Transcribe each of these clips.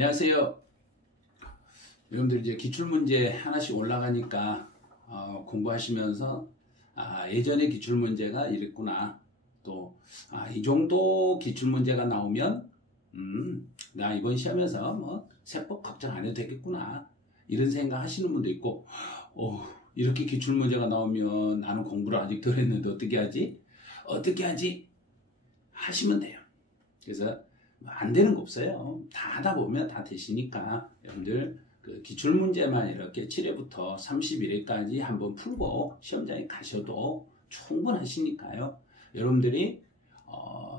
안녕하세요. 여러분들 이제 기출문제 하나씩 올라가니까 공부하시면서 예전에 기출문제가 이랬구나. 또 이 정도 기출문제가 나오면 나 이번 시험에서 뭐 세법 걱정 안 해도 되겠구나. 이런 생각 하시는 분도 있고 이렇게 기출문제가 나오면 나는 공부를 아직 덜 했는데 어떻게 하지? 어떻게 하지? 하시면 돼요. 그래서 안 되는 거 없어요. 다 하다 보면 다 되시니까 여러분들 그 기출문제만 이렇게 7회부터 31회까지 한번 풀고 시험장에 가셔도 충분하시니까요. 여러분들이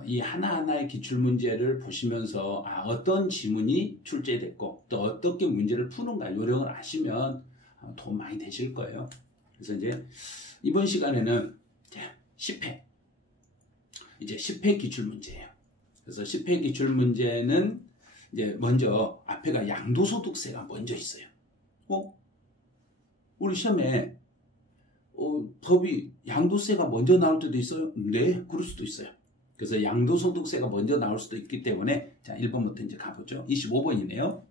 이 하나하나의 기출문제를 보시면서 어떤 지문이 출제됐고 또 어떻게 문제를 푸는가 요령을 아시면 도움 많이 되실 거예요. 그래서 이제 이번 시간에는 10회 이제 10회 기출문제예요. 그래서 10회 기출문제는 이제 먼저 앞에가 양도소득세가 먼저 있어요. 우리 시험에 법이 양도세가 먼저 나올 때도 있어요? 네, 그럴 수도 있어요. 그래서 양도소득세가 먼저 나올 수도 있기 때문에 자 1번부터 이제 가보죠. 25번이네요.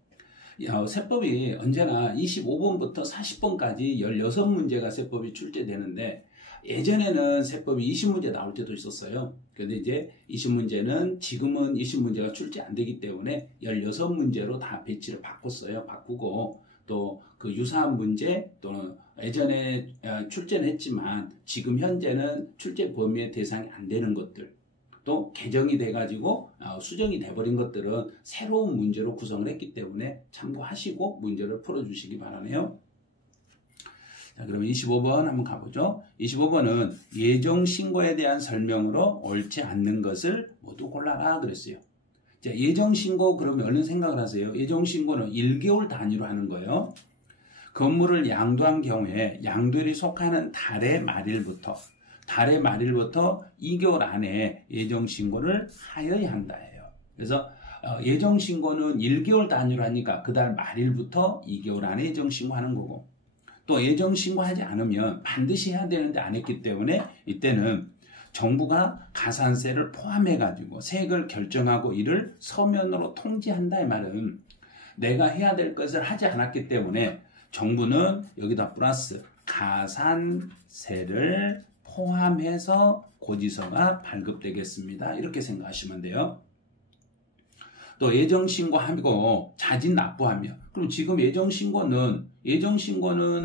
세법이 언제나 25번부터 40번까지 16문제가 세법이 출제되는데 예전에는 세법이 20문제 나올 때도 있었어요. 그런데 이제 20문제는 지금은 20문제가 출제 안 되기 때문에 16문제로 다 배치를 바꿨어요. 바꾸고 또 그 유사한 문제 또는 예전에 출제는 했지만 지금 현재는 출제 범위의 대상이 안 되는 것들 또 개정이 돼가지고 수정이 돼버린 것들은 새로운 문제로 구성을 했기 때문에 참고하시고 문제를 풀어주시기 바라네요. 자, 그러면 25번 한번 가보죠. 25번은 예정신고에 대한 설명으로 옳지 않는 것을 모두 골라라 그랬어요. 자, 예정신고 그러면 얼른 생각을 하세요. 예정신고는 1개월 단위로 하는 거예요. 건물을 양도한 경우에 양도일이 속하는 달의 말일부터 2개월 안에 예정신고를 하여야 한다예요. 그래서 예정신고는 1개월 단위로 하니까 그 달 말일부터 2개월 안에 예정신고하는 거고 또 예정신고하지 않으면 반드시 해야 되는데 안 했기 때문에 이때는 정부가 가산세를 포함해가지고 세액을 결정하고 이를 서면으로 통지한다 이 말은 내가 해야 될 것을 하지 않았기 때문에 정부는 여기다 플러스 가산세를 포함해서 고지서가 발급되겠습니다. 이렇게 생각하시면 돼요. 또 예정신고하고 자진 납부하며 그럼 지금 예정신고는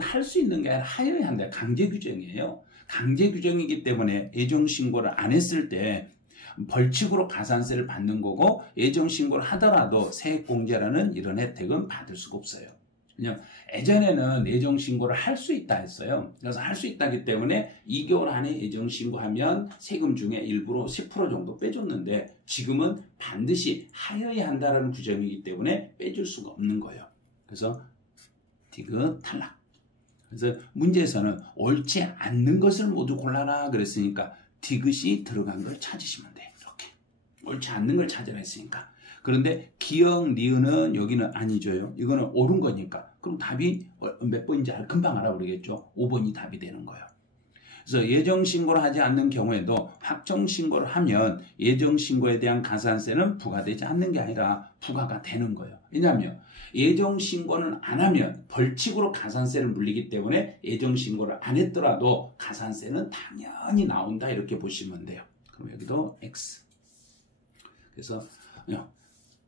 할 수 있는 게 아니라 하여야 한다. 강제 규정이에요. 강제 규정이기 때문에 예정신고를 안 했을 때 벌칙으로 가산세를 받는 거고 예정신고를 하더라도 세액공제라는 이런 혜택은 받을 수가 없어요. 그냥 예전에는 예정신고를 할 수 있다 했어요. 그래서 할 수 있다기 때문에 2개월 안에 예정신고하면 세금 중에 일부러 10% 정도 빼줬는데 지금은 반드시 하여야 한다는 규정이기 때문에 빼줄 수가 없는 거예요. 그래서 디귿 탈락. 그래서 문제에서는 옳지 않는 것을 모두 골라라 그랬으니까 디귿이 들어간 걸 찾으시면 돼요. 이렇게 옳지 않는 걸 찾으라 했으니까. 그런데 기역, 니은은 여기는 아니죠요. 이거는 옳은 거니까. 그럼 답이 몇 번인지 금방 알아버리겠죠. 5번이 답이 되는 거예요. 그래서 예정신고를 하지 않는 경우에도 확정신고를 하면 예정신고에 대한 가산세는 부과되지 않는 게 아니라 부과가 되는 거예요. 왜냐하면 예정신고는 안 하면 벌칙으로 가산세를 물리기 때문에 예정신고를 안 했더라도 가산세는 당연히 나온다 이렇게 보시면 돼요. 그럼 여기도 X. 그래서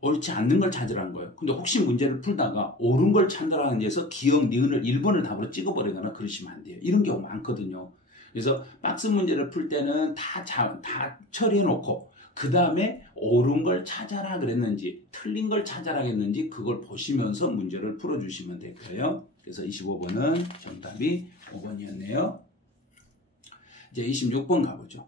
옳지 않는 걸 찾으라는 거예요. 근데 혹시 문제를 풀다가 옳은 걸 찾으라는 데서 기역, 니은을 1번을 답으로 찍어버리거나 그러시면 안 돼요. 이런 경우 많거든요. 그래서 박스 문제를 풀 때는 다 처리해놓고 그 다음에 옳은 걸 찾아라 그랬는지 틀린 걸 찾아라 했는지 그걸 보시면서 문제를 풀어주시면 될 거예요. 그래서 25번은 정답이 5번이었네요. 이제 26번 가보죠.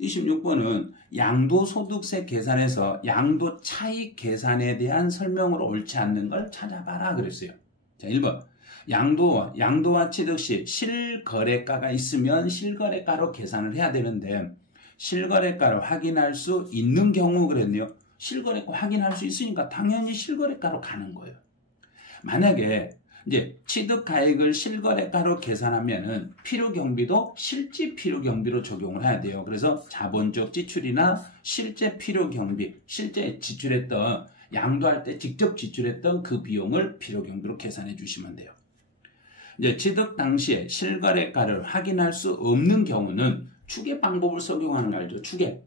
26번은 양도소득세 계산에서 양도차익 계산에 대한 설명으로 옳지 않는 걸 찾아봐라 그랬어요. 자, 1번. 양도와 취득 시 실거래가가 있으면 실거래가로 계산을 해야 되는데 실거래가를 확인할 수 있는 경우 그랬네요. 실거래가 확인할 수 있으니까 당연히 실거래가로 가는 거예요. 만약에 이제 취득가액을 실거래가로 계산하면은 필요경비도 실제 필요경비로 적용을 해야 돼요. 그래서 자본적 지출이나 실제 필요경비, 실제 지출했던 양도할 때 직접 지출했던 그 비용을 필요경비로 계산해 주시면 돼요. 이제 취득 당시에 실거래가를 확인할 수 없는 경우는 추계 방법을 적용하는 거 알죠? 추계.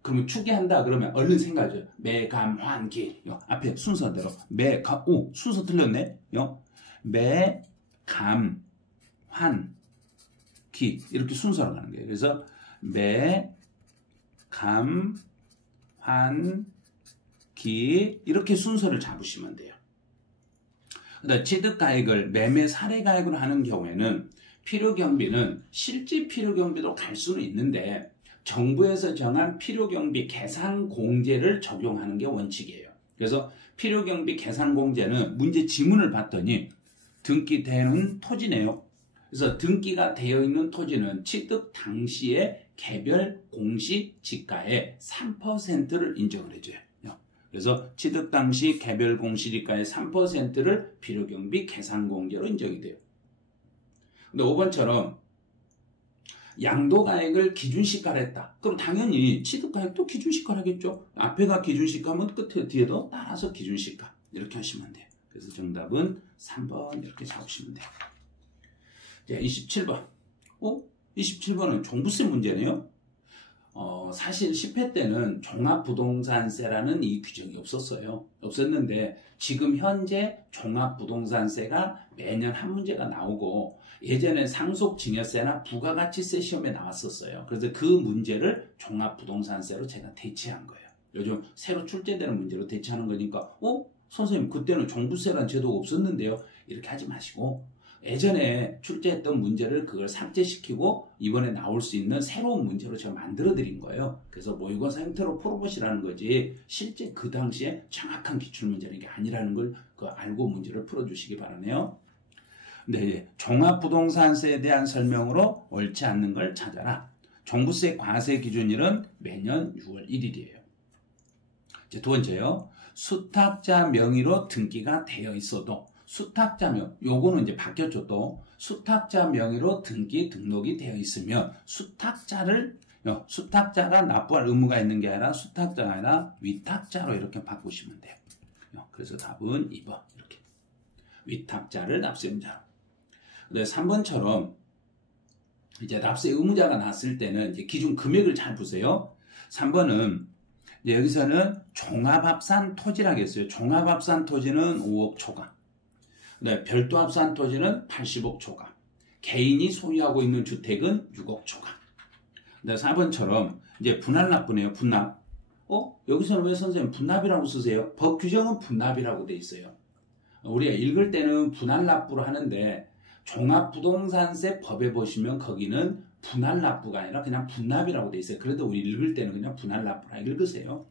그러면 추계한다 그러면 얼른 생각하죠. 매, 감, 환, 기. 앞에 순서대로 매, 감, 오 순서 틀렸네. 매, 감, 환, 기 이렇게 순서로 가는 거예요. 그래서 매, 감, 환, 기 이렇게 순서를 잡으시면 돼요. 그다음 취득가액을 매매 사례가액으로 하는 경우에는 필요경비는 실제 필요경비도 갈 수는 있는데 정부에서 정한 필요경비 계산공제를 적용하는 게 원칙이에요. 그래서 필요경비 계산공제는 문제 지문을 봤더니 등기되는 토지네요. 그래서 등기가 되어 있는 토지는 취득 당시에 개별 공시지가의 3%를 인정을 해줘요. 그래서 취득 당시 개별 공시지가의 3%를 필요경비 계산공제로 인정이 돼요. 근데 5번처럼 양도가액을 기준시가를 했다. 그럼 당연히 취득가액도 기준시가를 하겠죠. 앞에가 기준시가면 끝에 뒤에도 따라서 기준시가 이렇게 하시면 돼요. 그래서 정답은 3번 이렇게 잡으시면 돼요. 자, 27번. 27번은 종부세 문제네요. 사실 10회 때는 종합부동산세라는 이 규정이 없었는데 지금 현재 종합부동산세가 매년 한 문제가 나오고 예전에 상속증여세나 부가가치세 시험에 나왔었어요. 그래서 그 문제를 종합부동산세로 제가 대체한 거예요. 요즘 새로 출제되는 문제로 대체하는 거니까 선생님 그때는 종부세라는 제도가 없었는데요. 이렇게 하지 마시고 예전에 출제했던 문제를 그걸 삭제시키고 이번에 나올 수 있는 새로운 문제로 제가 만들어 드린 거예요. 그래서 모의고사 형태로 풀어보시라는 거지 실제 그 당시에 정확한 기출문제는 게 아니라는 걸 알고 문제를 풀어주시기 바라네요. 네, 종합부동산세에 대한 설명으로 옳지 않는 걸 찾아라. 종부세 과세 기준일은 매년 6월 1일이에요. 이제 두 번째요. 수탁자 명의로 등기가 되어 있어도 수탁자 요거는 이제 바뀌었죠. 또 수탁자 명의로 등록이 되어 있으면 수탁자가 납부할 의무가 있는 게 아니라 수탁자가 아니라 위탁자로 이렇게 바꾸시면 돼요. 그래서 답은 2번 이렇게 위탁자를 납세 의무자로. 근데 3번처럼 이제 납세 의무자가 났을 때는 이제 기준 금액을 잘 보세요. 3번은 여기서는 종합합산 토지라고 했어요. 종합합산 토지는 5억 초과. 네, 별도합산 토지는 80억 초과. 개인이 소유하고 있는 주택은 6억 초과. 네, 4번처럼 이제 분할납부네요. 분납. 여기서는 왜 선생님 분납이라고 쓰세요? 법 규정은 분납이라고 돼 있어요. 우리가 읽을 때는 분할납부로 하는데 종합부동산세 법에 보시면 거기는 분할납부가 아니라 그냥 분납이라고 돼 있어요. 그래도 우리 읽을 때는 그냥 분할납부라 읽으세요.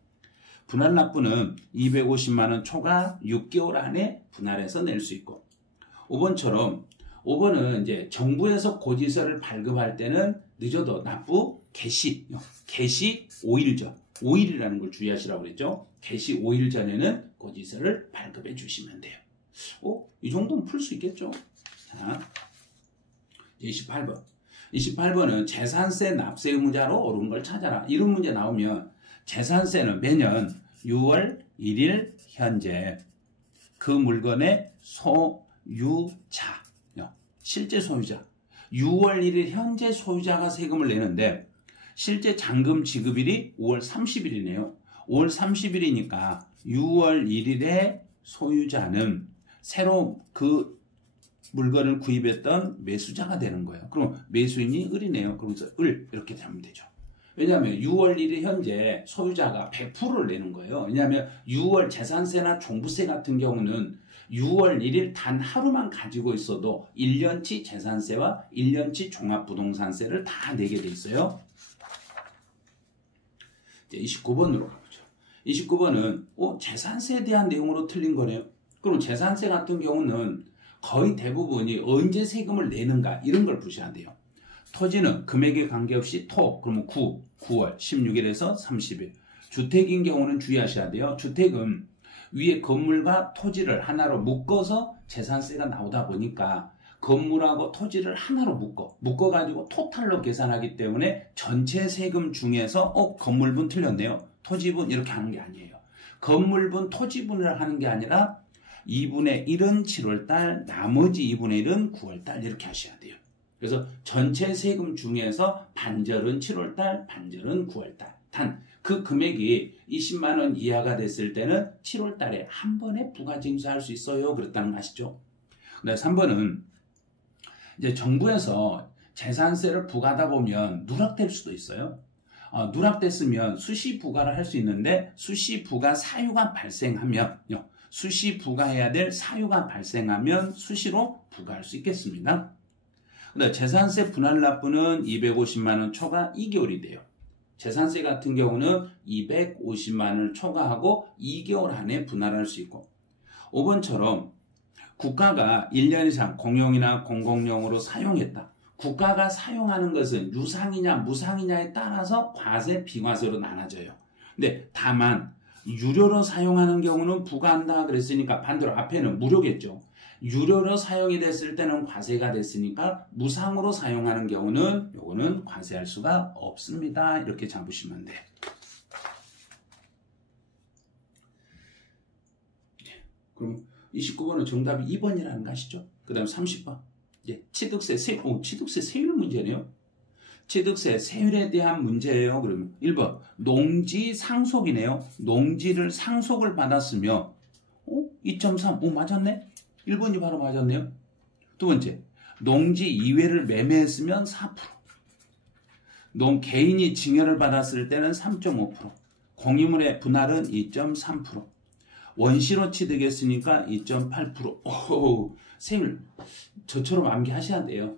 분할납부는 250만 원 초과 6개월 안에 분할해서 낼 수 있고 5번처럼 5번은 이제 정부에서 고지서를 발급할 때는 늦어도 납부 개시 5일 전 5일이라는 걸 주의하시라고 그랬죠. 개시 5일 전에는 고지서를 발급해 주시면 돼요. 이 정도는 풀 수 있겠죠. 자, 28번. 28번은 재산세 납세 의무자로 옳은 걸 찾아라. 이런 문제 나오면 재산세는 매년 6월 1일 현재 그 물건의 소유자, 실제 소유자, 6월 1일 현재 소유자가 세금을 내는데 실제 잔금 지급일이 5월 30일이네요. 5월 30일이니까 6월 1일에 소유자는 새로 그 물건을 구입했던 매수자가 되는 거예요. 그럼 매수인이 을이네요. 그러면서 을 이렇게 되면 되죠. 왜냐하면 6월 1일 현재 소유자가 100%를 내는 거예요. 왜냐하면 6월 재산세나 종부세 같은 경우는 6월 1일 단 하루만 가지고 있어도 1년치 재산세와 1년치 종합부동산세를 다 내게 돼 있어요. 이제 29번으로 가보죠. 29번은 재산세에 대한 내용으로 틀린 거네요. 그럼 재산세 같은 경우는 거의 대부분이 언제 세금을 내는가 이런 걸 보셔야 돼요. 토지는 금액에 관계없이 그러면 9월 16일에서 30일. 주택인 경우는 주의하셔야 돼요. 주택은 위에 건물과 토지를 하나로 묶어서 재산세가 나오다 보니까 건물하고 토지를 하나로 묶어가지고 토탈로 계산하기 때문에 전체 세금 중에서 건물분 틀렸네요. 토지분 이렇게 하는 게 아니에요. 건물분, 토지분을 하는 게 아니라 2분의 1은 7월달, 나머지 2분의 1은 9월달 이렇게 하셔야 돼요. 그래서 전체 세금 중에서 반절은 7월달, 반절은 9월달. 단 그 금액이 20만 원 이하가 됐을 때는 7월달에 한 번에 부가징수할 수 있어요. 그랬다는 거 아시죠? 네, 3번은 이제 정부에서 재산세를 부과하다 보면 누락될 수도 있어요. 누락됐으면 수시 부과를 할 수 있는데 수시 부과 사유가 발생하면요. 수시 부과해야 될 사유가 발생하면 수시로 부과할 수 있겠습니다. 근데 재산세 분할 납부는 250만 원 초과 2개월이 돼요. 재산세 같은 경우는 250만 원을 초과하고 2개월 안에 분할할 수 있고 5번처럼 국가가 1년 이상 공용이나 공공용으로 사용했다. 국가가 사용하는 것은 유상이냐 무상이냐에 따라서 과세, 비과세로 나눠져요. 근데 다만 유료로 사용하는 경우는 부과한다 그랬으니까 반대로 앞에는 무료겠죠. 유료로 사용이 됐을 때는 과세가 됐으니까 무상으로 사용하는 경우는 요거는 과세할 수가 없습니다. 이렇게 잡으시면 돼요. 그럼 29번은 정답이 2번이라는 거 아시죠? 그 다음 30번. 취득세 세율 문제네요. 취득세 세율에 대한 문제예요. 그러면 1번 농지 상속이네요. 농지를 상속을 받았으며 2.3 맞았네? 1번이 바로 맞았네요. 두 번째 농지 이외를 매매했으면 4%. 개인이 증여를 받았을 때는 3.5%. 공유물의 분할은 2.3%. 원시로 취득했으니까 2.8%. 세율 저처럼 암기하셔야 돼요.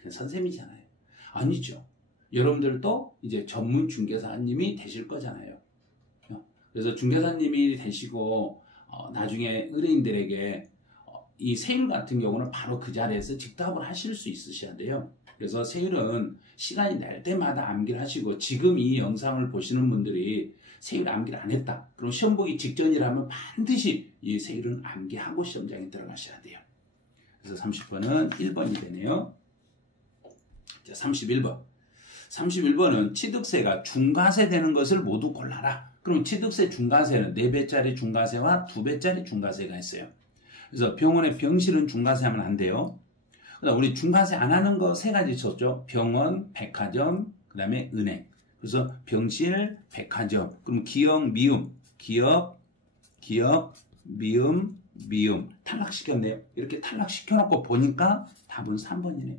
그 선생님이잖아요. 아니죠. 여러분들도 이제 전문 중개사님이 되실 거잖아요. 그래서 중개사님이 되시고 나중에 의뢰인들에게 이 세율 같은 경우는 바로 그 자리에서 직답을 하실 수 있으셔야 돼요. 그래서 세율은 시간이 날 때마다 암기를 하시고 지금 이 영상을 보시는 분들이 세율 암기를 안 했다. 그럼 시험 보기 직전이라면 반드시 이 세율은 암기하고 시험장에 들어가셔야 돼요. 그래서 30번은 1번이 되네요. 자, 31번. 31번은 취득세가 중과세 되는 것을 모두 골라라. 그럼 취득세 중과세는 4배짜리 중과세와 2배짜리 중과세가 있어요. 그래서 병원의 병실은 중과세하면 안 돼요. 그다음 우리 중과세 안 하는 거 3가지 쳤죠. 병원, 백화점, 그 다음에 은행. 그래서 병실, 백화점. 그럼 기역, 미음, 미음. 탈락시켰네요. 이렇게 탈락시켜놓고 보니까 답은 3번이네요.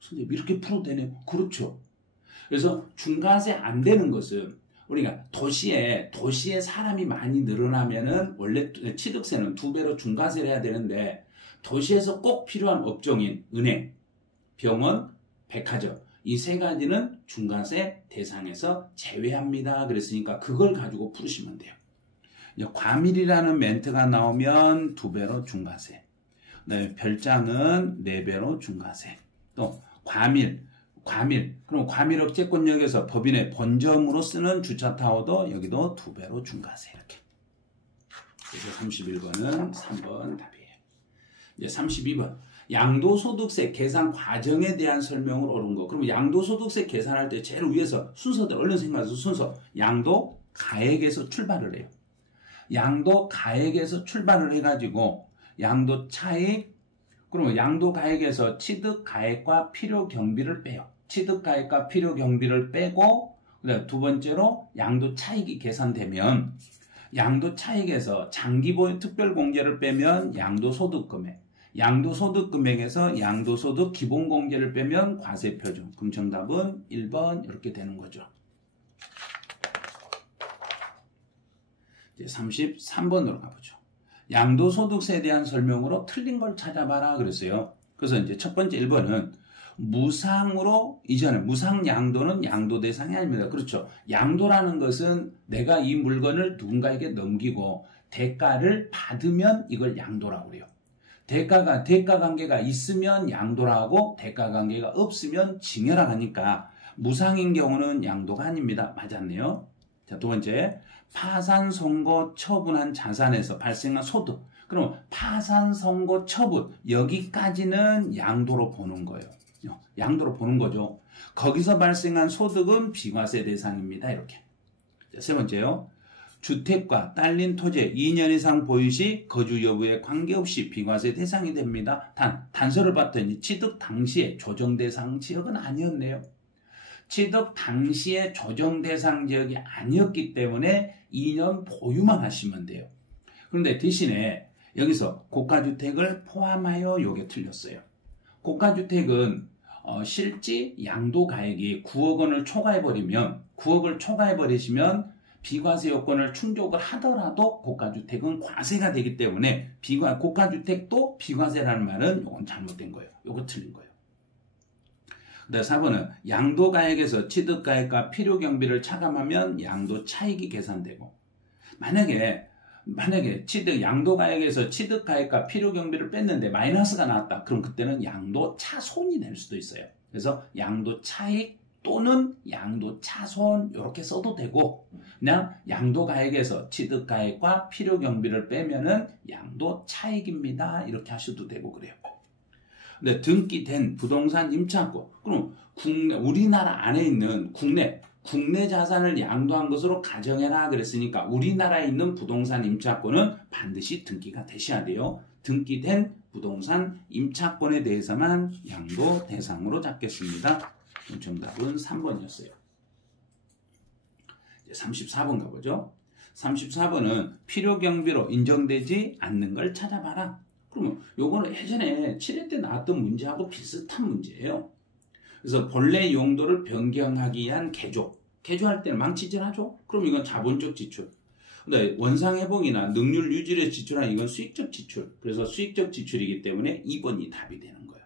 선생님 이렇게 풀어도 되네요. 그렇죠. 그래서 중과세 안 되는 것은 우리가 도시에 사람이 많이 늘어나면은 원래 취득세는 2배로 중과세를 해야 되는데 도시에서 꼭 필요한 업종인 은행, 병원, 백화점 이 3가지는 중과세 대상에서 제외합니다. 그랬으니까 그걸 가지고 풀으시면 돼요. 과밀이라는 멘트가 나오면 2배로 중과세. 그다음에 별장은 4배로 중과세. 또 과밀. 그럼 과밀업체권역에서 법인의 본점으로 쓰는 주차타워도 여기도 2배로 중과세 이렇게. 그래서 31번은 3번 답이에요. 이제 32번. 양도소득세 계산 과정에 대한 설명을 옳은 거. 그럼 양도소득세 계산할 때 제일 위에서 순서대로 얼른 생각해서 순서. 양도 가액에서 출발을 해요. 양도 가액에서 출발을 해가지고 양도 차익. 그러면 양도 가액에서 취득 가액과 필요 경비를 빼요. 취득 가액과 필요 경비를 빼고 그다음 2번째로 양도 차익이 계산되면 양도 차익에서 장기보유 특별공제를 빼면 양도소득 금액. 양도소득 금액에서 양도소득 기본공제를 빼면 과세표준. 그럼 정답은 1번 이렇게 되는 거죠. 이제 33번으로 가보죠. 양도소득세에 대한 설명으로 틀린 걸 찾아봐라 그랬어요. 그래서 이제 첫 번째 1번은 무상으로 이전에 무상 양도는 양도 대상이 아닙니다. 그렇죠. 양도라는 것은 내가 이 물건을 누군가에게 넘기고 대가를 받으면 이걸 양도라고 그래요. 대가 관계가 있으면 양도라 하고 대가 관계가 없으면 징여라 하니까 무상인 경우는 양도가 아닙니다. 맞았네요. 자, 2번째. 파산 선고 처분한 자산에서 발생한 소득. 그럼 파산 선고 처분 여기까지는 양도로 보는 거예요. 양도로 보는 거죠. 거기서 발생한 소득은 비과세 대상입니다. 이렇게. 자, 3번째요. 주택과 딸린 토지의 2년 이상 보유 시 거주 여부에 관계없이 비과세 대상이 됩니다. 단서를 봤더니 취득 당시에 조정 대상 지역은 아니었네요. 취득 당시에 조정 대상 지역이 아니었기 때문에 2년 보유만 하시면 돼요. 그런데 대신에 여기서 고가주택을 포함하여 요게 틀렸어요. 고가주택은 실지 양도가액이 9억 원을 초과해버리면 9억을 초과해버리시면 비과세 요건을 충족을 하더라도 고가주택은 과세가 되기 때문에 고가주택도 비과세라는 말은 이건 잘못된 거예요. 이거 틀린 거예요. 그다음 4번은 양도가액에서 취득가액과 필요경비를 차감하면 양도차익이 계산되고 만약에 양도가액에서 취득가액과 필요경비를 뺐는데 마이너스가 나왔다. 그럼 그때는 양도차손이 될 수도 있어요. 그래서 양도차익 또는 양도차손 이렇게 써도 되고 그냥 양도가액에서 취득가액과 필요경비를 빼면은 양도차익입니다. 이렇게 하셔도 되고 그래요. 근데 등기된 부동산 임차권 그럼 우리나라 안에 있는 국내 자산을 양도한 것으로 가정해라 그랬으니까 우리나라에 있는 부동산 임차권은 반드시 등기가 되셔야 돼요. 등기된 부동산 임차권에 대해서만 양도 대상으로 잡겠습니다. 정답은 3번이었어요. 이제 34번 가보죠. 34번은 필요경비로 인정되지 않는 걸 찾아봐라. 그러면 요거는 예전에 7회 때 나왔던 문제하고 비슷한 문제예요. 그래서 본래 용도를 변경하기 위한 개조할 때는 망치질하죠. 그럼 이건 자본적 지출. 근데 원상회복이나 능률 유지를 지출한 이건 수익적 지출. 그래서 수익적 지출이기 때문에 2번이 답이 되는 거예요.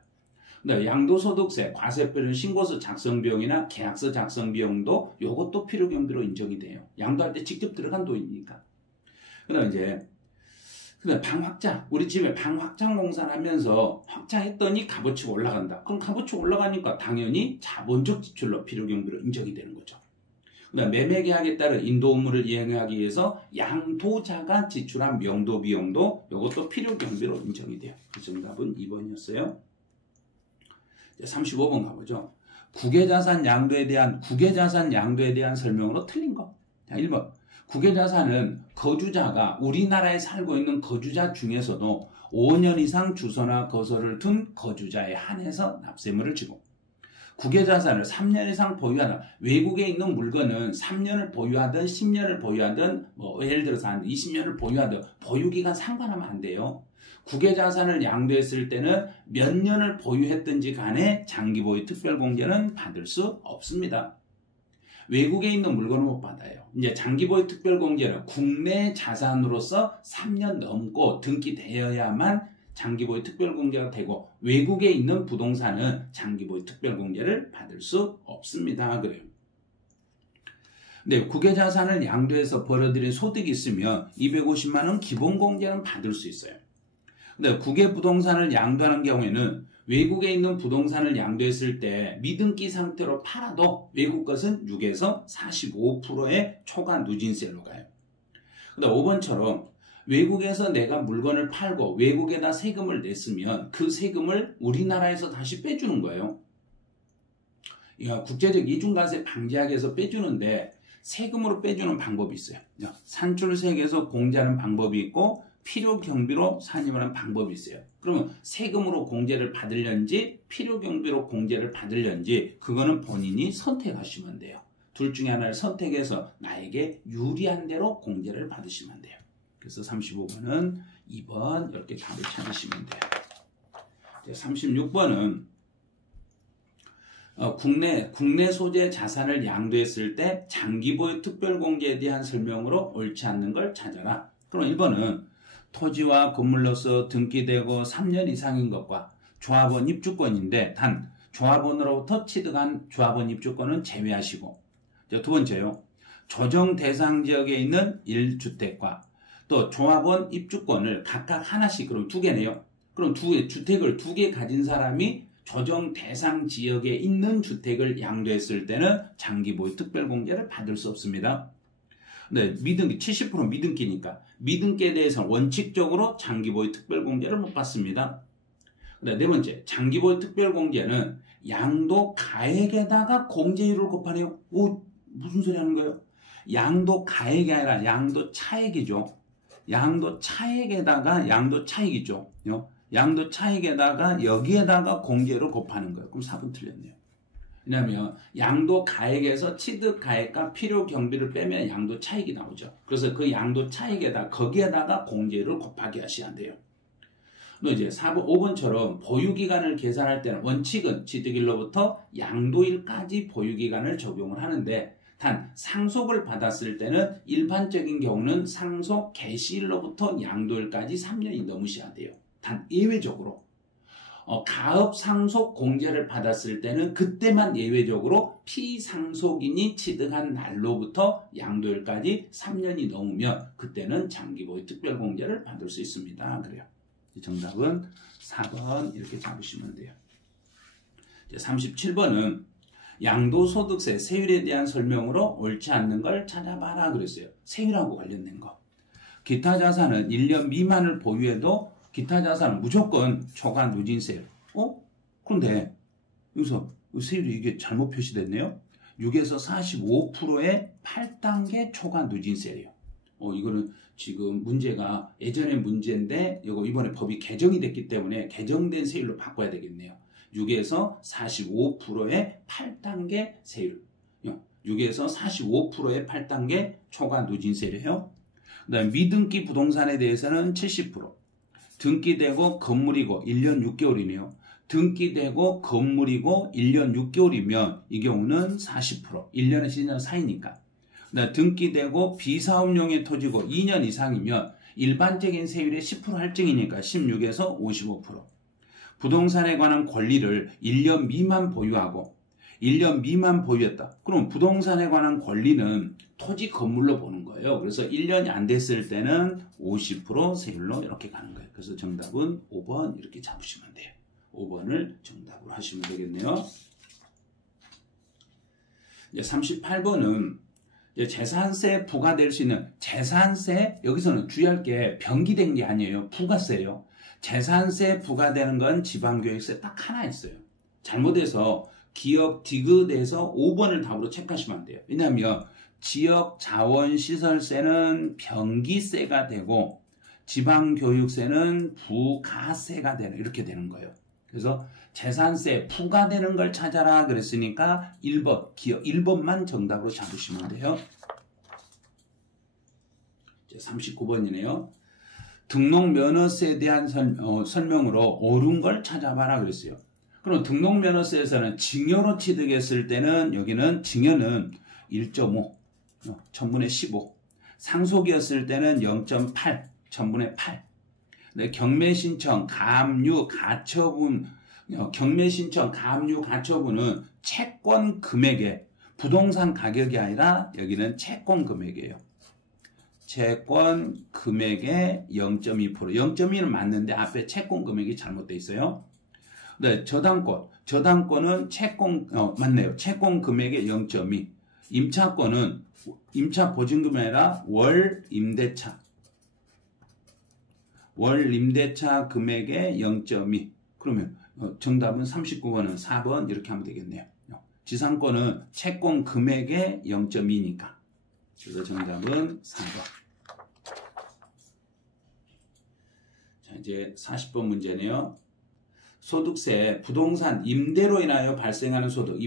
근데 양도소득세, 과세표준 신고서 작성 비용이나 계약서 작성 비용도 요것도 필요경비로 인정이 돼요. 양도할 때 직접 들어간 돈이니까. 그다음 방 확장. 우리 집에 방 확장 공사를 하면서 확장했더니 값어치가 올라간다. 그럼 값어치 올라가니까 당연히 자본적 지출로 필요경비로 인정이 되는 거죠. 그다음 매매계약에 따른 인도 업무를 이행하기 위해서 양도자가 지출한 명도 비용도 이것도 필요경비로 인정이 돼요. 그 정답은 2번이었어요. 35번 가보죠. 국외자산 양도에 대한 설명으로 틀린 거. 자, 1번. 국외자산은 거주자가 우리나라에 살고 있는 거주자 중에서도 5년 이상 주소나 거소를 둔 거주자에 한해서 납세물을 지고 국외자산을 3년 이상 보유하다. 외국에 있는 물건은 3년을 보유하든 10년을 보유하든 예를 들어서 한 20년을 보유하든 보유기간 상관하면 안 돼요. 국외자산을 양도했을 때는 몇 년을 보유했든지 간에 장기보유 특별공제는 받을 수 없습니다. 외국에 있는 물건은 못 받아요. 이제 장기보유 특별공제는 국내 자산으로서 3년 넘고 등기되어야만 장기보유 특별공제가 되고 외국에 있는 부동산은 장기보유 특별공제를 받을 수 없습니다. 그래요. 근데 국외자산을 양도해서 벌어들인 소득이 있으면 250만 원 기본공제는 받을 수 있어요. 근데 국외 부동산을 양도하는 경우에는 외국에 있는 부동산을 양도했을 때 미등기 상태로 팔아도 외국 것은 6에서 45%의 초과 누진세로 가요. 근데 5번처럼 외국에서 내가 물건을 팔고 외국에다 세금을 냈으면 그 세금을 우리나라에서 다시 빼주는 거예요. 국제적 이중과세 방지하기에서 빼주는데 세금으로 빼주는 방법이 있어요. 산출세에서 공제하는 방법이 있고 필요경비로 산입하는 방법이 있어요. 그러면 세금으로 공제를 받으려는지 필요경비로 공제를 받으려는지 그거는 본인이 선택하시면 돼요. 둘 중에 하나를 선택해서 나에게 유리한 대로 공제를 받으시면 돼요. 그래서 35번은 2번 이렇게 답을 찾으시면 돼요. 36번은 국내 소재 자산을 양도했을 때 장기보유 특별공제에 대한 설명으로 옳지 않는 걸 찾아라. 그럼 1번은 토지와 건물로서 등기되고 3년 이상인 것과 조합원 입주권인데 단 조합원으로부터 취득한 조합원 입주권은 제외하시고 두 번째요. 조정 대상 지역에 있는 1주택과 또 조합원 입주권을 각각 하나씩 그럼 2개네요. 그럼 주택을 2개 가진 사람이 조정 대상 지역에 있는 주택을 양도했을 때는 장기보유 특별공제를 받을 수 없습니다. 네, 미등기 70% 미등기니까 미등기에 대해서는 원칙적으로 장기보유 특별공제를 못 받습니다. 네 번째, 장기보유 특별공제는 양도 가액에다가 공제율을 곱하네요. 무슨 소리 하는 거예요? 양도 가액이 아니라 양도 차액이죠. 양도 차액에다가 양도 차익이죠. 양도 차익에다가 여기에다가 공제를 곱하는 거예요. 그럼 4번 틀렸네요. 왜냐하면 양도 가액에서 취득 가액과 필요 경비를 빼면 양도 차익이 나오죠. 그래서 그 양도 차익에다 거기에다가 공제를 곱하게 하셔야 돼요. 또 이제 4번, 5번처럼 보유기간을 계산할 때는 원칙은 취득일로부터 양도일까지 보유기간을 적용을 하는데 단 상속을 받았을 때는 일반적인 경우는 상속 개시일로부터 양도일까지 3년이 넘으셔야 돼요. 단 예외적으로 가업 상속 공제를 받았을 때는 그때만 예외적으로 피상속인이 취득한 날로부터 양도일까지 3년이 넘으면 그때는 장기보유 특별공제를 받을 수 있습니다. 그래요. 정답은 4번 이렇게 잡으시면 돼요. 37번은 양도소득세 세율에 대한 설명으로 옳지 않는 걸 찾아봐라 그랬어요. 세율하고 관련된 거. 기타 자산은 1년 미만을 보유해도 기타 자산은 무조건 초과 누진세율. 그런데 여기서 세율이 이게 잘못 표시됐네요. 6에서 45%의 8단계 초과 누진세예요. 이거는 지금 문제가 예전의 문제인데 이번에 법이 개정이 됐기 때문에 개정된 세율로 바꿔야 되겠네요. 6에서 45%의 8단계 세율. 6에서 45%의 8단계 초과 누진세래요. 그다음에 미등기 부동산에 대해서는 70%. 등기되고 건물이고 1년 6개월이네요. 등기되고 건물이고 1년 6개월이면 이 경우는 40%. 1년에 10년 사이니까. 등기되고 비사업용의 토지고 2년 이상이면 일반적인 세율의 10% 할증이니까 16에서 55%. 부동산에 관한 권리를 1년 미만 보유하고 1년 미만 보유했다. 그럼 부동산에 관한 권리는 토지 건물로 보는 거예요. 그래서 1년이 안 됐을 때는 50% 세율로 이렇게 가는 거예요. 그래서 정답은 5번 이렇게 잡으시면 돼요. 5번을 정답으로 하시면 되겠네요. 이제 38번은 재산세 부과될 수 있는 재산세, 여기서는 주의할 게 변기된 게 아니에요. 부가세예요. 재산세 부과되는 건 지방교육세 딱 하나 있어요. 잘못해서 기업 디귿에서 5번을 답으로 체크하시면 안 돼요. 왜냐하면 지역자원시설세는 변기세가 되고 지방교육세는 부가세가 되는 이렇게 되는 거예요. 그래서 재산세 부과되는 걸 찾아라 그랬으니까 1번 기업 1번만 정답으로 잡으시면 돼요. 39번이네요. 등록면허세에 대한 설명으로 옳은 걸 찾아봐라 그랬어요. 그럼 등록면허세에서는 증여로 취득했을 때는 여기는 증여는 1.5 1000분의 15 상속이었을 때는 0.8 1000분의 8 경매신청 가압류 가처분 경매신청 가압류 가처분은 채권 금액에 부동산 가격이 아니라 여기는 채권 금액이에요. 채권 금액의 0.2% 0.2는 맞는데 앞에 채권 금액이 잘못되어 있어요. 네, 저당권은 채권 맞네요. 채권 금액의 0.2 임차권은 임차 보증금이 아니라 월 임대차 금액의 0.2 그러면 정답은 39번은 4번 이렇게 하면 되겠네요. 지상권은 채권 금액의 0.2니까 그래서 정답은 4번. 자, 이제 40번 문제네요. 소득세, 부동산 임대로 인하여 발생하는 소득,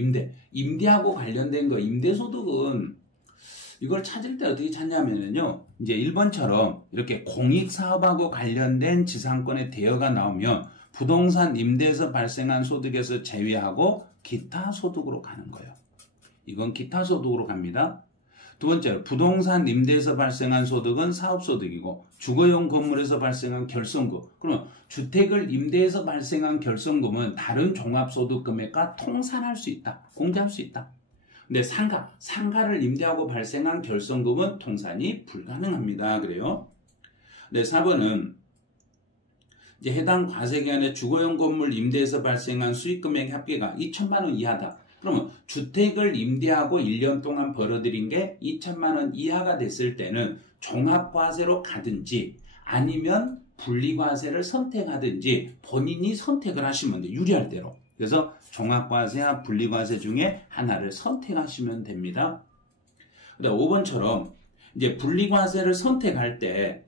임대하고 관련된 거, 임대소득은 이걸 찾을 때 어떻게 찾냐면요. 이제 1번처럼 이렇게 공익사업하고 관련된 지상권의 대여가 나오면 부동산 임대에서 발생한 소득에서 제외하고 기타 소득으로 가는 거예요. 이건 기타 소득으로 갑니다. 두 번째로 부동산 임대에서 발생한 소득은 사업소득이고 주거용 건물에서 발생한 결손금 그러면 주택을 임대해서 발생한 결손금은 다른 종합소득 금액과 통산할 수 있다. 공제할 수 있다. 근데 상가를 임대하고 발생한 결손금은 통산이 불가능합니다. 그래요. 네, 4번은 이제 해당 과세기간에 주거용 건물 임대에서 발생한 수익금액 합계가 2천만 원 이하다. 그러면 주택을 임대하고 1년 동안 벌어들인 게 2천만 원 이하가 됐을 때는 종합과세로 가든지 아니면 분리과세를 선택하든지 본인이 선택을 하시면 돼요. 유리할 대로. 그래서 종합과세와 분리과세 중에 하나를 선택하시면 됩니다. 그다음 5번처럼 이제 분리과세를 선택할 때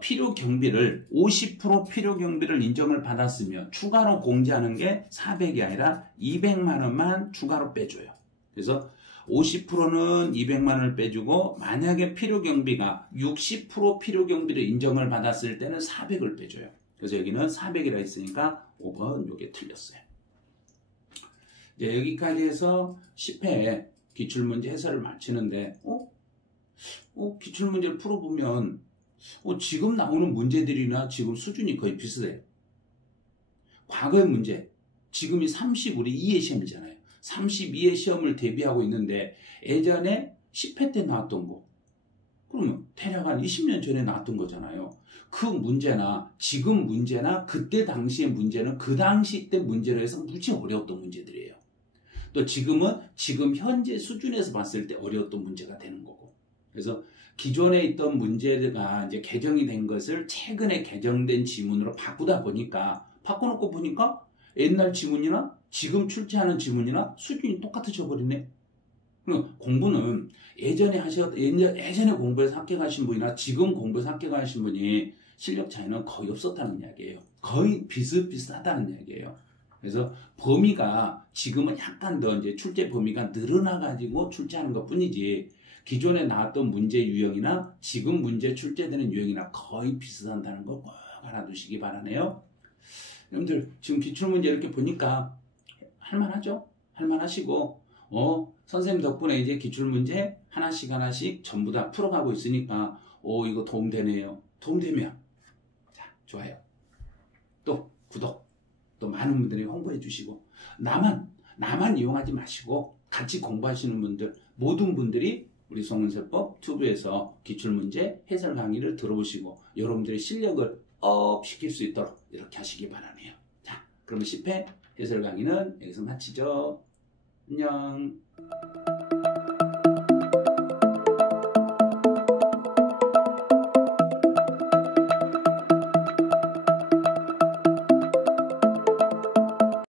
필요 경비를 50% 필요 경비를 인정을 받았으면 추가로 공제하는 게 400이 아니라 200만 원만 추가로 빼줘요. 그래서 50%는 200만 원을 빼주고 만약에 필요 경비가 60% 필요 경비를 인정을 받았을 때는 400을 빼줘요. 그래서 여기는 400이라 했으니까 5번 요게 틀렸어요. 이제 여기까지 해서 10회 기출문제 해설을 마치는데 기출문제를 풀어보면 지금 나오는 문제들이나 지금 수준이 거의 비슷해요. 과거의 문제, 지금이 32회 시험이잖아요. 32회 시험을 대비하고 있는데 예전에 10회 때 나왔던 거, 그러면 대략 한 20년 전에 나왔던 거잖아요. 그 문제나 지금 문제나 그때 당시의 문제는 그 당시 때 문제로 해서 무지 어려웠던 문제들이에요. 또 지금은 지금 현재 수준에서 봤을 때 어려웠던 문제가 되는 거고. 그래서 기존에 있던 문제가 이제 개정이 된 것을 최근에 개정된 지문으로 바꾸다 보니까 바꿔놓고 보니까 옛날 지문이나 지금 출제하는 지문이나 수준이 똑같아져 버리네. 그럼 공부는 예전에 공부해서 합격하신 분이나 지금 공부해서 합격하신 분이 실력 차이는 거의 없었다는 이야기예요. 거의 비슷비슷하다는 이야기예요. 그래서 범위가 지금은 약간 더 이제 출제 범위가 늘어나가지고 출제하는 것 뿐이지 기존에 나왔던 문제 유형이나 지금 문제 출제되는 유형이나 거의 비슷하다는 거 꼭 알아두시기 바라네요. 여러분들 지금 기출문제 이렇게 보니까 할만하죠? 할만하시고 선생님 덕분에 이제 기출문제 하나씩 전부 다 풀어가고 있으니까 이거 도움되네요. 도움되면 자 좋아요. 또 구독 또 많은 분들이 홍보해 주시고 나만 이용하지 마시고 같이 공부하시는 분들 모든 분들이 우리 송은세법 튜브에서 기출문제 해설 강의를 들어보시고 여러분들의 실력을 업 시킬 수 있도록 이렇게 하시기 바라네요. 자, 그러면 10회 해설 강의는 여기서 마치죠. 안녕.